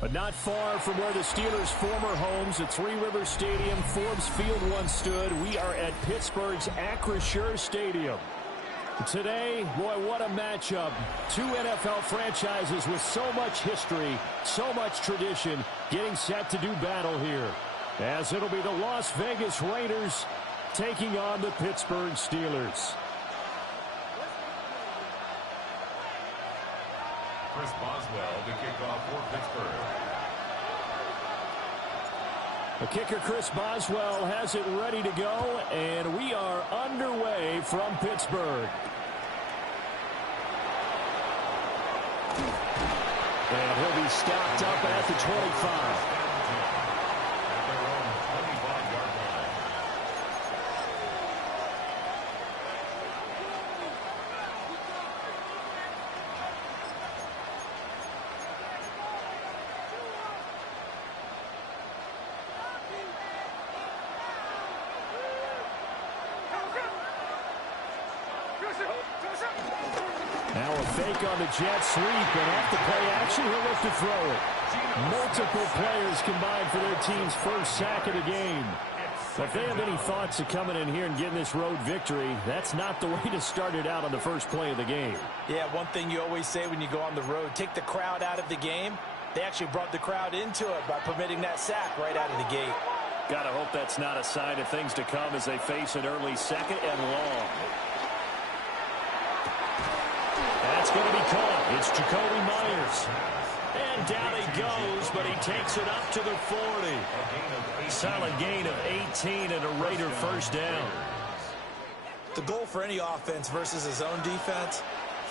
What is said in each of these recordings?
But not far from where the Steelers' former homes at Three Rivers Stadium, Forbes Field once stood, we are at Pittsburgh's Acrisure Stadium. Today, boy, what a matchup. Two NFL franchises with so much history, so much tradition, getting set to do battle here. As it'll be the Las Vegas Raiders taking on the Pittsburgh Steelers. Chris Boswell to kick off for Pittsburgh. The kicker, Chris Boswell, has it ready to go, and we are underway from Pittsburgh. And he'll be stopped up at the 25. Now a fake on the jet sweep, and off the play action, he'll look to throw it. Multiple players combined for their team's first sack of the game. If they have any thoughts of coming in here and getting this road victory, that's not the way to start it out on the first play of the game. Yeah, one thing you always say when you go on the road, take the crowd out of the game. They actually brought the crowd into it by permitting that sack right out of the gate. Gotta hope that's not a sign of things to come as they face an early second and long. That's going to be caught. It's Jacoby Myers. And down he goes, but he takes it up to the 40. Solid gain of 18 and a Raider first down. The goal for any offense versus his own defense,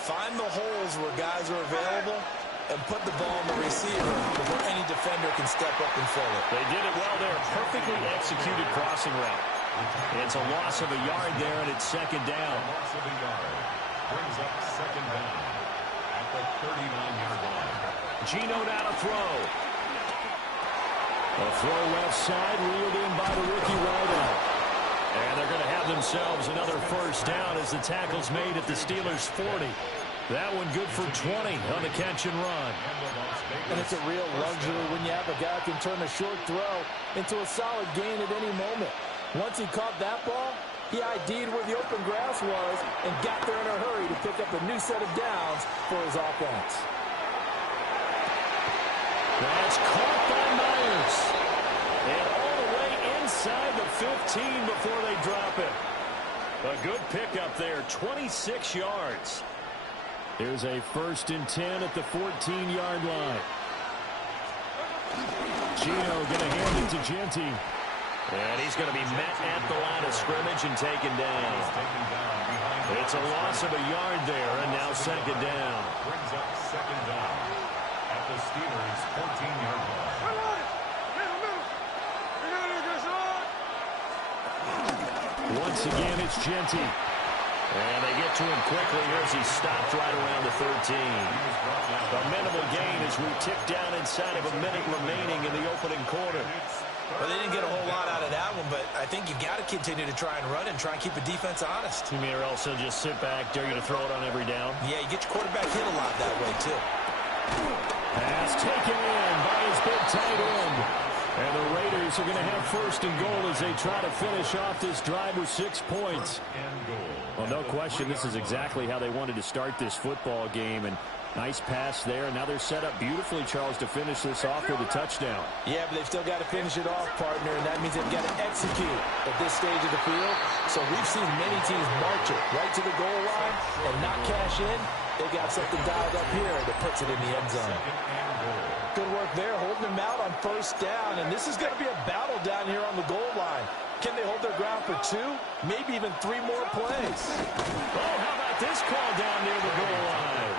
find the holes where guys are available and put the ball in the receiver before any defender can step up and fill it. They did it well there. Perfectly executed crossing route. It's a loss of a yard there, and it's second down. Loss of a yard brings up second down at the 39-yard line. Gino now to throw. A throw left side, reeled in by the rookie wideout. And they're going to have themselves another first down as the tackle's made at the Steelers' 40. That one good for 20 on the catch and run. And it's a real luxury when you have a guy who can turn a short throw into a solid gain at any moment. Once he caught that ball, he ID'd where the open grass was and got there in a hurry to pick up a new set of downs for his offense. That's caught by Myers. And all the way inside the 15 before they drop it. A good pickup there, 26 yards. Here's a 1st and 10 at the 14-yard line. Gino going to hand it to Genty. And he's going to be met at the line of scrimmage and taken down. It's a loss of a yard there, and now second down. Brings up second down at the Steelers' 14-yard line. Once again, it's Genty. And they get to him quickly here as he stopped right around the 13. A minimal gain as we tick down inside of a minute remaining in the opening quarter. Well, they didn't get a whole lot out of that one, but I think you got to continue to try and run and try and keep the defense honest. You mean or else he'll just sit back, dare you to throw it on every down? Yeah, you get your quarterback hit a lot that way, too. Pass taken in by his big tight end. And the Raiders are going to have 1st and goal as they try to finish off this drive with 6 points. Well, no question, this is exactly how they wanted to start this football game. And nice pass there. And now they're set up beautifully, Charles, to finish this off with a touchdown. Yeah, but they've still got to finish it off, partner, and that means they've got to execute at this stage of the field. So we've seen many teams march it right to the goal line and not cash in. They got something dialed up here that puts it in the end zone. Good work there, holding them out on 1st down, and this is going to be a battle down here on the goal line. Can they hold their ground for 2, maybe even 3 more plays? Oh, how about this call down near the goal line?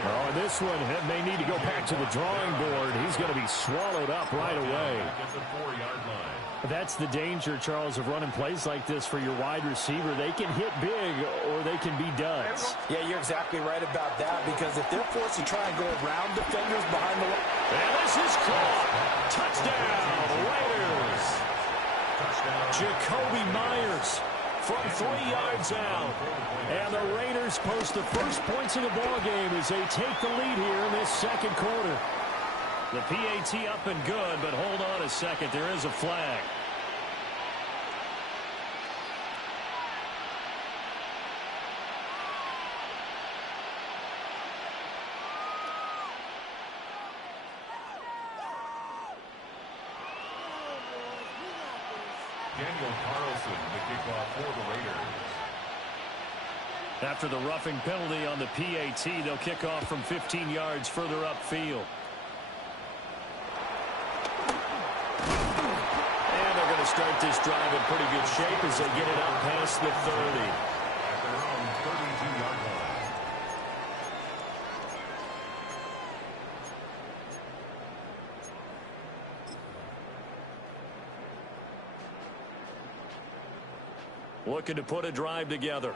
Oh, and this one may need to go back to the drawing board. He's going to be swallowed up right away. At the 4-yard line. That's the danger, Charles, of running plays like this for your wide receiver. They can hit big or they can be duds. Yeah, you're exactly right about that, because if they're forced to try and go around defenders behind the line. And this is caught. Touchdown, Raiders. Jacoby Myers from 3 yards out. And the Raiders post the first points of the ball game as they take the lead here in this second quarter. The PAT up and good, but hold on a second. There is a flag. Daniel Carlson, the kickoff for the Raiders. After the roughing penalty on the PAT, they'll kick off from 15 yards further upfield. And they're going to start this drive in pretty good shape as they get it up past the 30. At their own 32-yard line. Looking to put a drive together.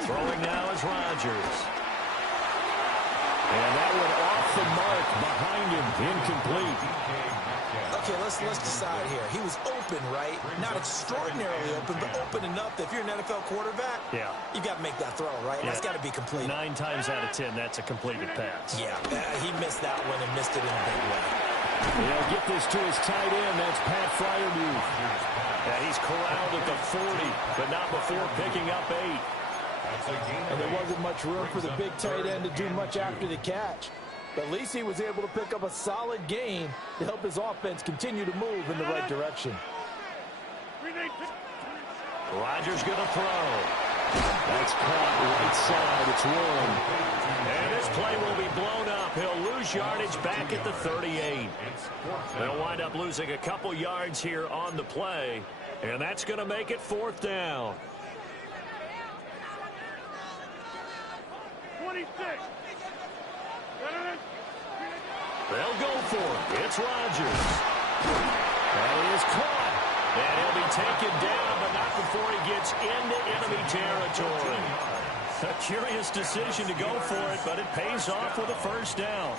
Throwing now is Rodgers. And that one off the mark behind him. Incomplete. Okay, let's decide here. He was open, right? Not extraordinarily open, but open enough that if you're an NFL quarterback, you got to make that throw, right? That's got to be complete. 9 times out of 10, that's a completed pass. Yeah, he missed that one and missed it in a big way. He'll get this to his tight end. That's Pat Freiermuth. Yeah, he's corralled at the 40, but not before picking up 8. And there wasn't much room for the big tight end to do much after the catch. But at least he was able to pick up a solid gain to help his offense continue to move in the right direction. Rodgers going to throw. That's caught right side. It's one. And this play will be blown up. He'll lose yardage back at the 38. They'll wind up losing a couple yards here on the play. And that's going to make it 4th down. 26. They'll go for it. It's Rodgers. That is caught. And he'll be taken down, but not before he gets into enemy territory. A curious decision to go for it, but it pays off with a first down.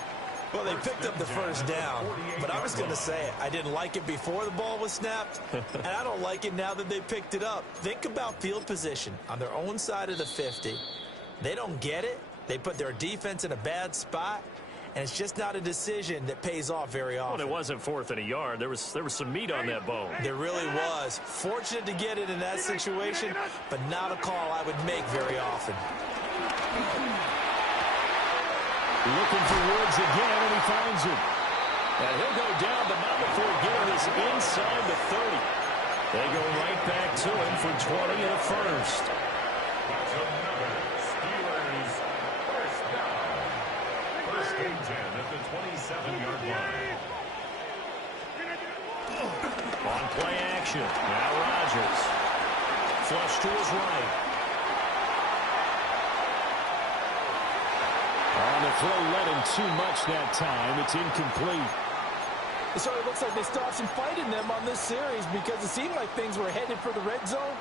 Well, they picked up the first down, but I was going to say it. I didn't like it before the ball was snapped, and I don't like it now that they picked it up. Think about field position on their own side of the 50. They don't get it. They put their defense in a bad spot, and it's just not a decision that pays off very often. Well, it wasn't 4th and a yard. There was some meat on that bone. There really was. Fortunate to get it in that situation, but not a call I would make very often. Looking for Woods again, and he finds him. And he'll go down, but not before getting this inside the 30. They go right back to him for 20 and a first. Steelers first down. First and 10 at the 27-yard line. On play action. Now Rodgers. Flush to his right. On the throw, let him too much that time. It's incomplete. So it looks like they still have some fight in them on this series because it seemed like things were headed for the red zone.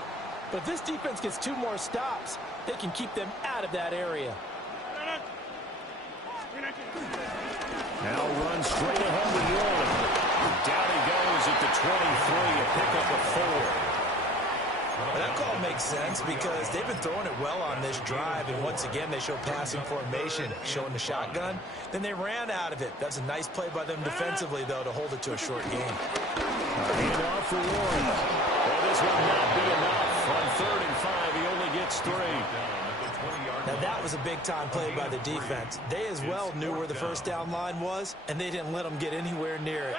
But if this defense gets 2 more stops, they can keep them out of that area. Now run straight ahead with Warren. Down he goes at the 23, a pickup of 4. Well, that call makes sense because they've been throwing it well on this drive, and once again they show passing formation, showing the shotgun. Then they ran out of it. That's a nice play by them defensively, though, to hold it to a short game. Hand off for Warren. Well, this will not be enough. On 3rd and 5, he only gets 3. Now, that was a big-time play by the defense. They as well knew where the first down line was, and they didn't let them get anywhere near it.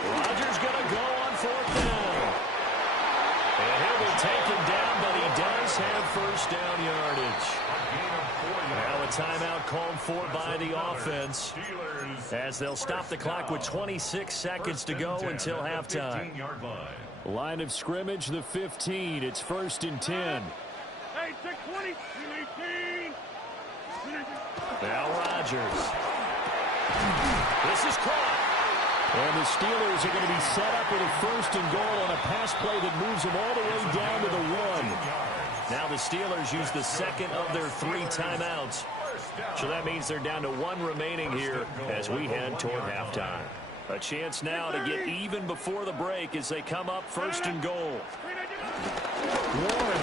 Rodgers going to go on 4th down. And he'll be taken down, but he does have first down yardage. Now a timeout called for by the offense as they'll stop the clock with 26 seconds to go until halftime. Line of scrimmage, the 15. It's 1st and 10. Hey, 620, 18. Now Rodgers. This is caught. And the Steelers are going to be set up with a 1st and goal on a pass play that moves them all the way down to the 1. Now the Steelers use the second of their 3 timeouts. So that means they're down to one remaining here as we head toward halftime. A chance now to get even before the break as they come up first and goal. Warren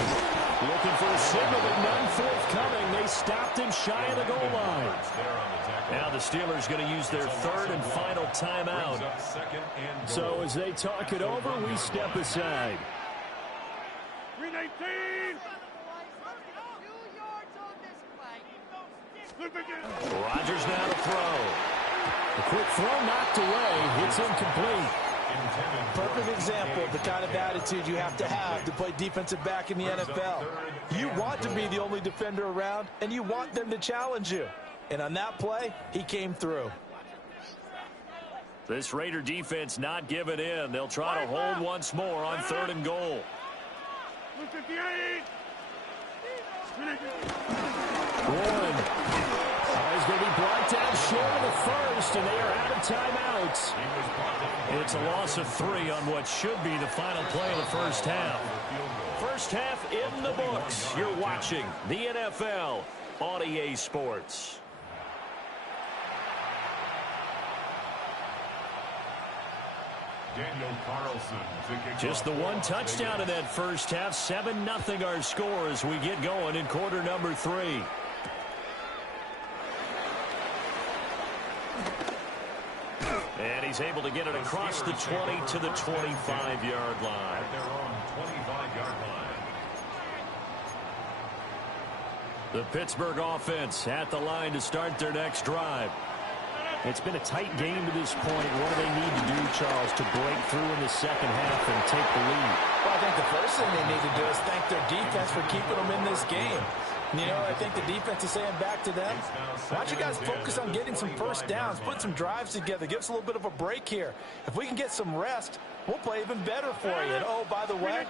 looking for a signal, but none forthcoming. They stopped him shy of the goal line. Now the Steelers going to use their third and final timeout. So as they talk it over, we step aside. 319. Rodgers now to throw. A quick throw knocked away. It's incomplete. Perfect example of the kind of attitude you have to play defensive back in the NFL. You want to be the only defender around, and you want them to challenge you. And on that play, he came through. This Raider defense not giving in. They'll try to hold once more on third and goal. 58. Warren. He's going to be brought down short of the first, and they are out of timeouts. It's a loss of 3 on what should be the final play of the first half. First half in the books. You're watching the NFL on EA Sports. Daniel Carlson to kick Just the one touchdown in that first half. 7-0 our score as we get going in quarter number 3. And he's able to get it across the 20 to the 25-yard line. at their own 25-yard line. The Pittsburgh offense at the line to start their next drive. It's been a tight game to this point. What do they need to do, Charles, to break through in the second half and take the lead? Well, I think the first thing they need to do is thank their defense for keeping them in this game. You know, I think the defense is saying back to them, why don't you guys focus on getting some first downs, put some drives together, give us a little bit of a break here. If we can get some rest, we'll play even better for you. And, oh, by the way,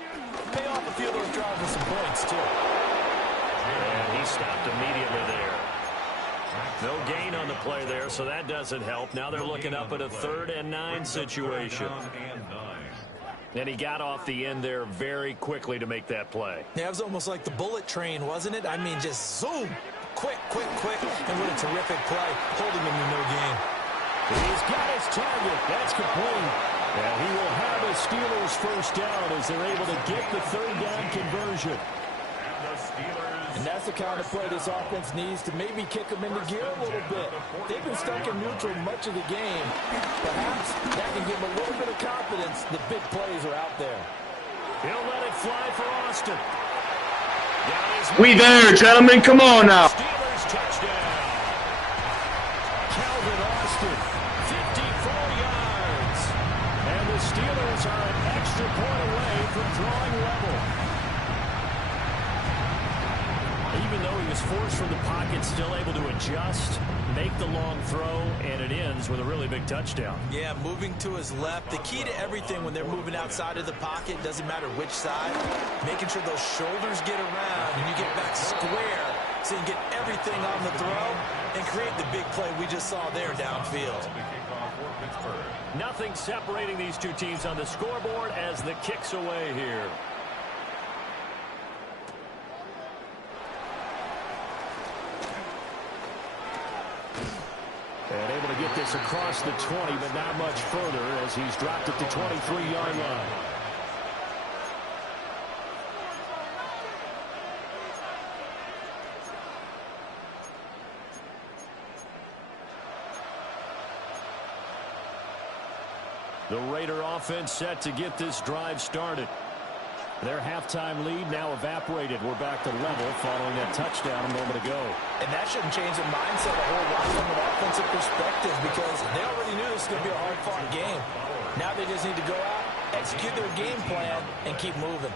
pay off a few of those drives with some points, too. And he stopped immediately there. No gain on the play there, so that doesn't help. Now they're looking up at a 3rd and 9 situation. And he got off the end there very quickly to make that play. Yeah, it was almost like the bullet train, wasn't it? I mean, just zoom. Quick, quick, quick. And what a terrific play, holding him to no gain. He's got his target. That's complete. And he will have a Steelers first down as they're able to get the 3rd down conversion. And that's the kind of play this offense needs to maybe kick them into gear a little bit. They've been stuck in neutral much of the game. Perhaps that can give them a little bit of confidence that big plays are out there. He'll let it fly for Austin. We there, gentlemen. Come on now. Steelers touchdown. Calvin Austin, 54 yards. And the Steelers are an extra point away from drawing level. Even though he was forced from the pocket, still able to adjust, make the long throw, and it ends with a really big touchdown. Yeah, moving to his left. The key to everything when they're moving outside of the pocket, doesn't matter which side, making sure those shoulders get around and you get back square so you get everything on the throw and create the big play we just saw there downfield. Nothing separating these two teams on the scoreboard as the kick's away here. And able to get this across the 20, but not much further as he's dropped at the 23-yard line. The Raider offense set to get this drive started. Their halftime lead now evaporated. We're back to level following that touchdown a moment ago. And that shouldn't change the mindset a whole lot from an offensive perspective because they already knew this was going to be a hard-fought game. Now they just need to go out, execute their game plan, and keep moving.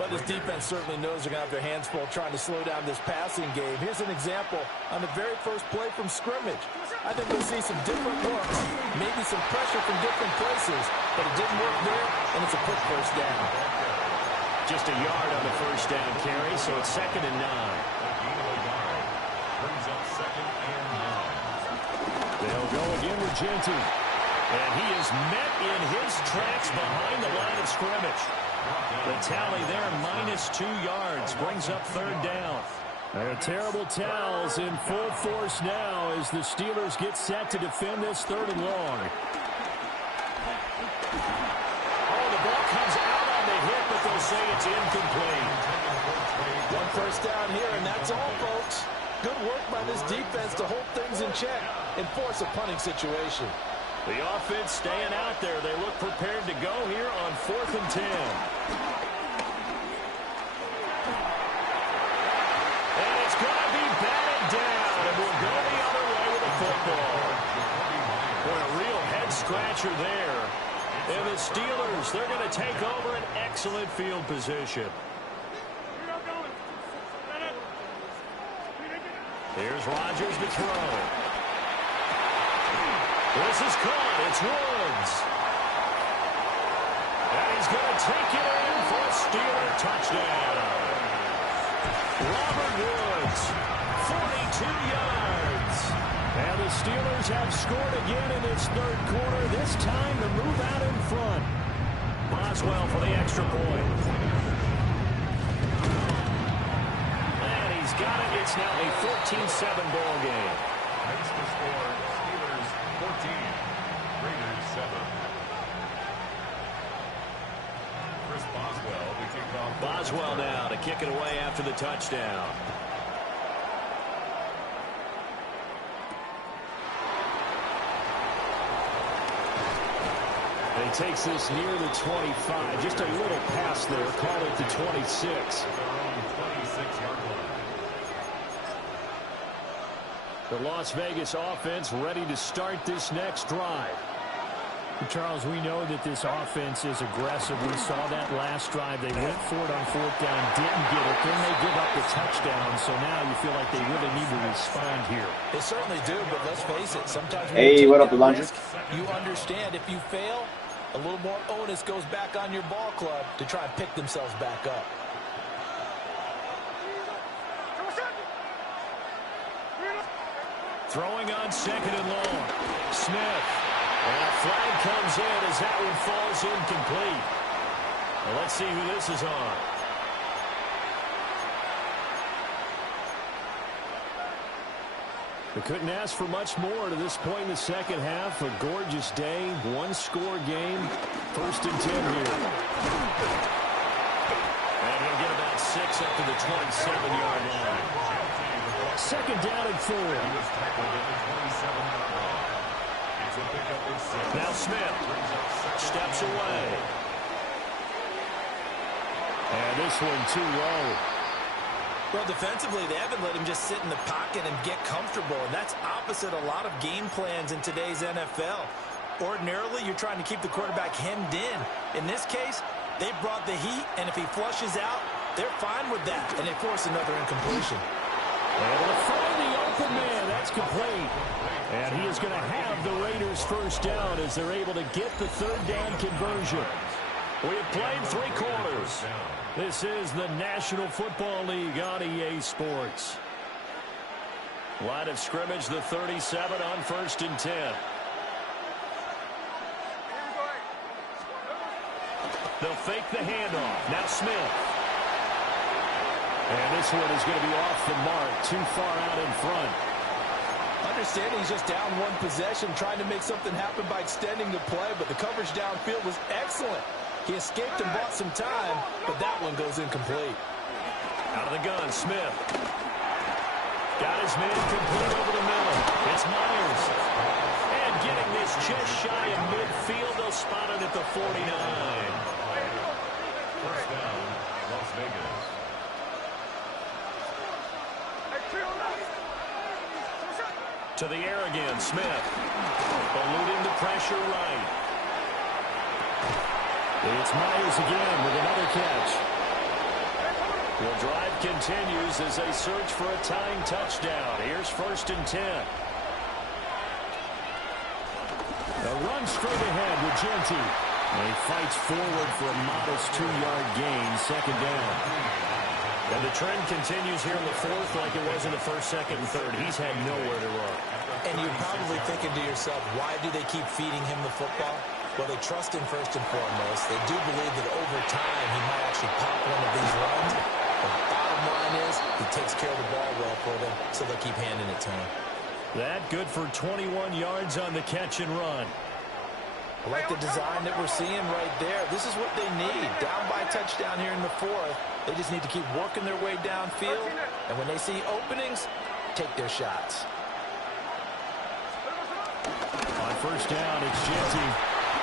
Well, this defense certainly knows they're going to have their hands full trying to slow down this passing game. Here's an example on the very first play from scrimmage. I think we'll see some different looks, maybe some pressure from different places, but it didn't work there, and it's a quick first down. Just a yard on the first down carry, so it's 2nd and 9. They'll go again with Genty. And he is met in his tracks behind the line of scrimmage. The tally there, -2 yards, brings up 3rd down. Their terrible towels in full force now as the Steelers get set to defend this 3rd and long. Oh, the ball comes out on the hit, but they'll say it's incomplete. 1 first down here, and that's all, folks. Good work by this defense to hold things in check and force a punting situation. The offense staying out there. They look prepared to go here on 4th and 10. And it's going to be batted down, and we'll go the other way with the football. Boy, a real head-scratcher there. And the Steelers, they're going to take over an excellent field position. Here's Rodgers to throw. This is caught. It's Woods. And he's going to take it in for a Steeler touchdown. Robert Woods, 42 yards. And the Steelers have scored again in this 3rd quarter. This time to move out in front. Boswell for the extra point. And he's got it. It's now a 14-7 ball game. Makes the score Steelers 14, Raiders 7. Chris Boswell to kick off. Boswell now to kick it away after the touchdown. And he takes this near the 25. Just a little pass there. Call it the 26. Their own 26-yard line. The Las Vegas offense ready to start this next drive. Charles, we know that this offense is aggressive. We saw that last drive. They went for it on 4th down, didn't get it. Then they give up the touchdown. So now you feel like they really need to respond here. They certainly do, but let's face it. Sometimes when Hey, you what take up, that Elijah? risk, you understand if you fail, a little more onus goes back on your ball club to try and pick themselves back up. Throwing on 2nd and long. Smith. And a flag comes in as that one falls incomplete. Well, let's see who this is on. We couldn't ask for much more to this point in the 2nd half. A gorgeous day, 1-score game. 1st and 10 here. And he'll get about 6 up to the 27-yard line. 2nd down and 4. Now Smith steps away. And this one too low. Well, defensively, they haven't let him just sit in the pocket and get comfortable, and that's opposite a lot of game plans in today's NFL. Ordinarily, you're trying to keep the quarterback hemmed in. In this case, they brought the heat, and if he flushes out, they're fine with that, and they force another incompletion. Able to find the open man. That's complete. And he is going to have the Raiders' 1st down as they're able to get the 3rd down conversion. We have played 3 quarters. This is the National Football League on EA Sports. Line of scrimmage, the 37 on 1st and 10. They'll fake the handoff. Now Smith. And this one is going to be off the mark, too far out in front. Understanding he's just down 1 possession, trying to make something happen by extending the play, but the coverage downfield was excellent. He escaped and bought some time, but that one goes incomplete. Out of the gun, Smith. Got his man complete over the middle. It's Myers. And getting this just shy of midfield, they'll spot it at the 49. 1st down, Las Vegas. To the air again, Smith. Eluding the pressure right. It's Myers again with another catch. The drive continues as they search for a tying touchdown. Here's 1st and 10. A run straight ahead with Genty. And he fights forward for a modest 2-yard gain, 2nd down. And the trend continues here in the 4th like it was in the 1st, 2nd, and 3rd. He's had nowhere to run. And you're probably thinking to yourself, why do they keep feeding him the football? Well, they trust him first and foremost. They do believe that over time he might actually pop one of these runs. But bottom line line is, he takes care of the ball well for them, so they'll keep handing it to him. That good for 21 yards on the catch and run. I like the design that we're seeing right there. This is what they need. Down by touchdown here in the fourth. They just need to keep working their way downfield. And when they see openings, take their shots. On first down, it's Genty.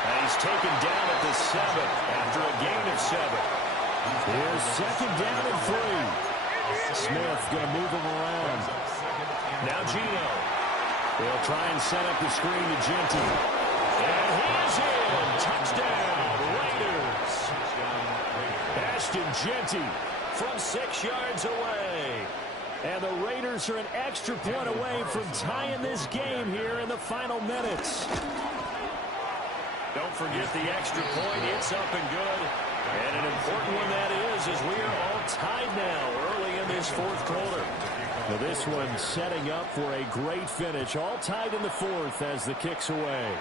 And he's taken down at the 7 after a gain of 7. Here's second down and 3. Smith going to move him around. Now Gino. They'll try and set up the screen to Genty. And he's in. Touchdown, Raiders. Ashton Genty from 6 yards away. And the Raiders are an extra point away from tying this game here in the final minutes. Don't forget the extra point. It's up and good. And an important one that is, as we are all tied now early in this fourth quarter. Now this one setting up for a great finish. All tied in the fourth as the kick's away.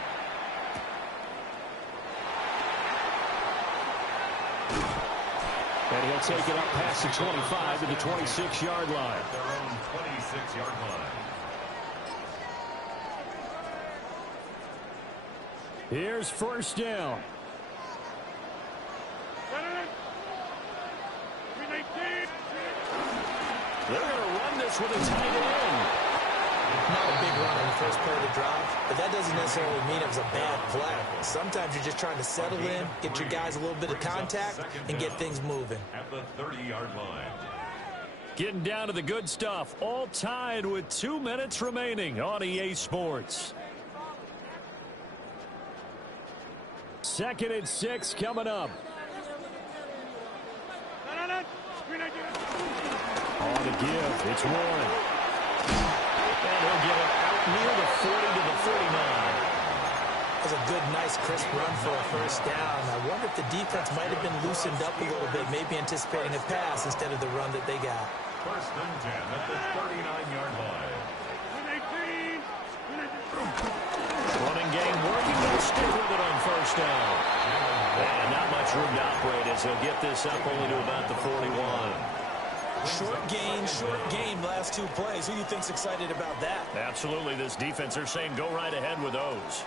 And he'll take it up past the 25 to the 26-yard line. Their own 26-yard line. Here's first down. They're going to run this with a tight end. Not a big run on the first play of the drive, but that doesn't necessarily mean it was a bad play. Sometimes you're just trying to settle in, get your guys a little bit of contact, and get things moving. At the 30-yard line. Getting down to the good stuff. All tied with 2 minutes remaining on EA Sports. 2nd and 6 coming up. On the give, it's Warren. And he'll get it out near the 40 to the 49. That was a good, nice, crisp run for a first down. I wonder if the defense might have been loosened up a little bit, maybe anticipating a pass instead of the run that they got. First and 10 at the 39-yard line. Running game working. They'll stick with it on first down. And not much room to operate as he'll get this up only to about the 41. Short game, last 2 plays. Who do you think's excited about that? Absolutely. This defense, they're saying go right ahead with those.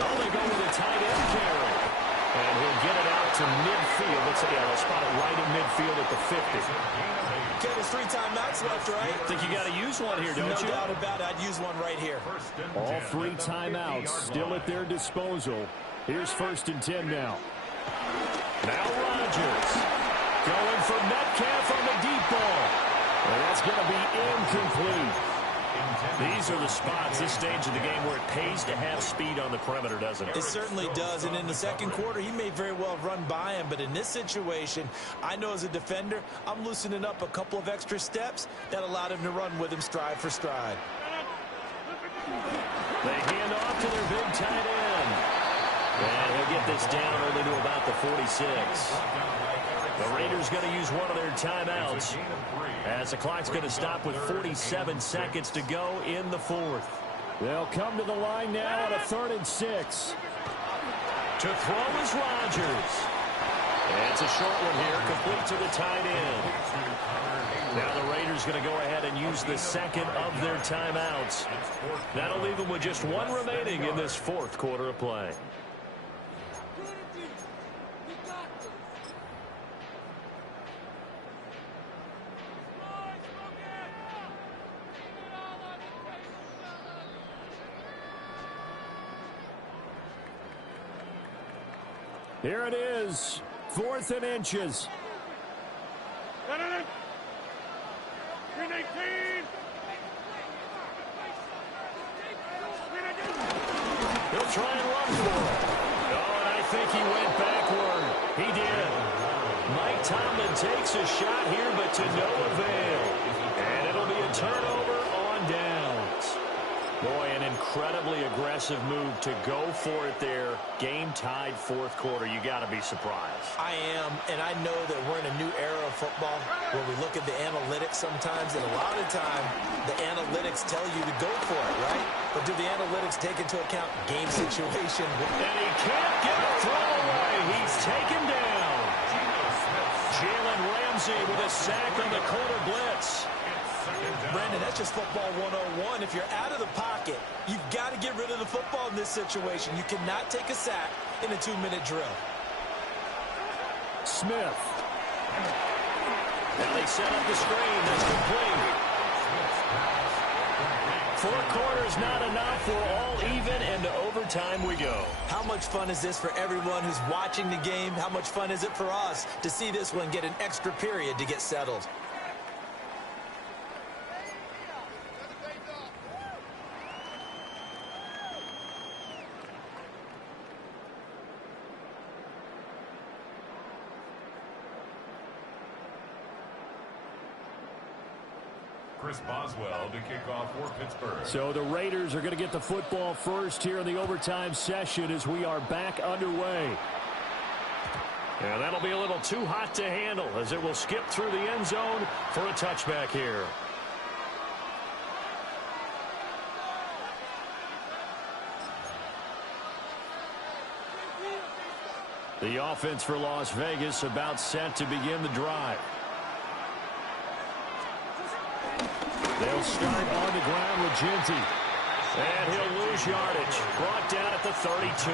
Oh, they go with a tight end carry. And he'll get it out to midfield. Let's say, they'll spot it right in midfield at the 50. Okay, there's 3 timeouts left, right? I think you got to use one here, don't you? No doubt about it. I'd use one right here. All 3 timeouts still at their disposal. Here's 1st and 10 now. Now Rodgers going for Metcalf on the deep ball. And that's going to be incomplete. These are the spots, this stage of the game, where it pays to have speed on the perimeter, doesn't it? It certainly does, and in the second quarter, he may very well have run by him, but in this situation, I know as a defender, I'm loosening up a couple of extra steps that allowed him to run with him stride for stride. They hand off to their big tight end. And he'll get this down only to about the 46. The Raiders going to use one of their timeouts as the clock's going to stop with 47 seconds to go in the fourth. They'll come to the line now on a 3rd and 6. To throw is Rodgers. And it's a short one here, complete to the tight end. Now the Raiders going to go ahead and use the second of their timeouts. That'll leave them with just 1 remaining in this fourth quarter of play. Here it is, 4th and inches. He'll try and run for it. Oh, and I think he went backward. He did. Mike Tomlin takes a shot here, but to no avail. And it'll be a turnover on downs. Boy, an incredibly aggressive move to go for it there. Game-tied fourth quarter. You got to be surprised. I am, and I know that we're in a new era of football where we look at the analytics sometimes, and a lot of the time the analytics tell you to go for it, right? But do the analytics take into account game situation? And he can't get a throw away. He's taken down. Jalen Ramsey with a sack on the corner blitz. Brandon, that's just football 101. If you're out of the pocket, you've got to get rid of the football in this situation. You cannot take a sack in a 2-minute drill. Smith. Now they set up the screen. That's complete. 4 quarters not enough. We're all even, and to overtime we go. How much fun is this for everyone who's watching the game? How much fun is it for us to see this one get an extra period to get settled? Chris Boswell to kick off for Pittsburgh. So the Raiders are going to get the football first here in the overtime session as we are back underway. And that'll be a little too hot to handle as it will skip through the end zone for a touchback here. The offense for Las Vegas about set to begin the drive. They'll start on the ground with Ginty. And he'll lose yardage. Brought down at the 32.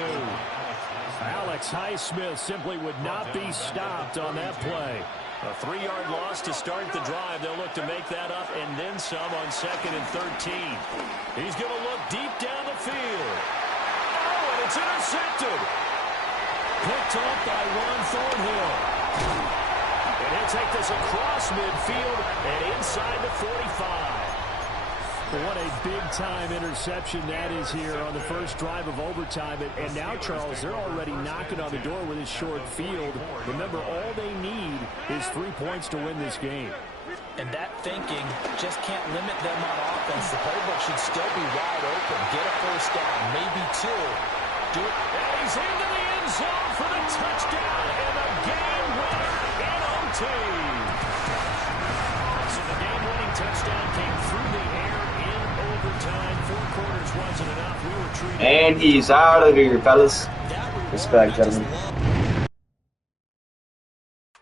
Alex Highsmith simply would not be stopped on that play. A 3-yard loss to start the drive. They'll look to make that up and then some on 2nd and 13. He's going to look deep down the field. Oh, and it's intercepted. Picked off by Ron Thornhill. And he'll take this across midfield and inside the 45. What a big-time interception that is here on the first drive of overtime. And now, Charles, they're already knocking on the door with his short field. Remember, all they need is 3 points to win this game. And that thinking just can't limit them on offense. The playbook should still be wide open. Get a first down, maybe 2. Do it. And he's into the end zone for the touchdown and the game winner in OT. So the game-winning touchdown came through the air in overtime. 4 quarters wasn't enough. We were treated. And he's out of here, fellas. Respect, gentlemen.